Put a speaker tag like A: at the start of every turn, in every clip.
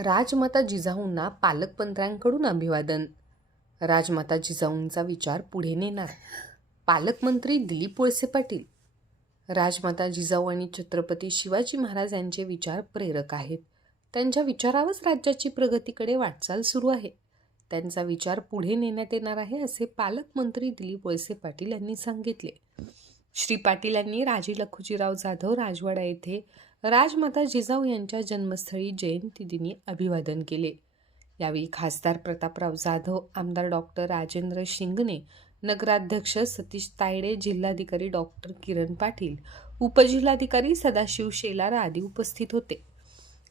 A: राजमाता जिजाऊंना पालकमंत्र्यांकडून अभिवादन. राजमाता जिजाऊंचा विचार पुढे नेणार. पालकमंत्री दिलीप वळसे पाटील. राजमाता जिजाऊ आणि छत्रपती शिवाजी महाराज यांचे विचार प्रेरक आहेत. त्यांच्या विचारावरच राज्याची प्रगतीकडे वाटचाल सुरू आहे. त्यांचा विचार पुढे नेण्यात येणार आहे असे पालकमंत्री दिलीप वळसे पाटील यांनी सांगितले. श्री पाटील यांनी राजे लखुजीराव जाधव राजवाडा येथे राजमाता जिजाऊ यांच्या जन्मस्थळी जयंतीदिनी अभिवादन केले. यावेळी खासदार प्रतापराव जाधव आमदार डॉक्टर राजेंद्र शिंगणे नगराध्यक्ष सतीश तायडे जिल्हाधिकारी डॉक्टर किरण पाटील उपजिल्हाधिकारी सदाशिव शेलार आदी उपस्थित होते.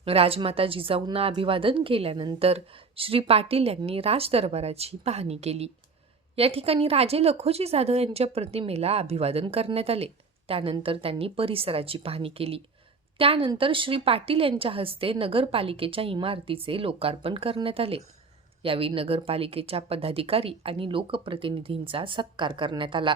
A: राजमाता जिजाऊंना अभिवादन केल्यानंतर श्री पाटील यांनी राजदरबाराची पाहणी केली. या ठिकाणी राजे लखोजी जाधव यांच्या प्रतिमेला अभिवादन करण्यात आले. त्यानंतर त्यांनी परिसराची पाहणी केली. त्यानंतर श्री पाटील यांच्या हस्ते नगरपालिकेच्या इमारतीचे लोकार्पण करण्यात आले. यावेळी नगरपालिकेच्या पदाधिकारी आणि लोकप्रतिनिधींचा सत्कार करण्यात आला.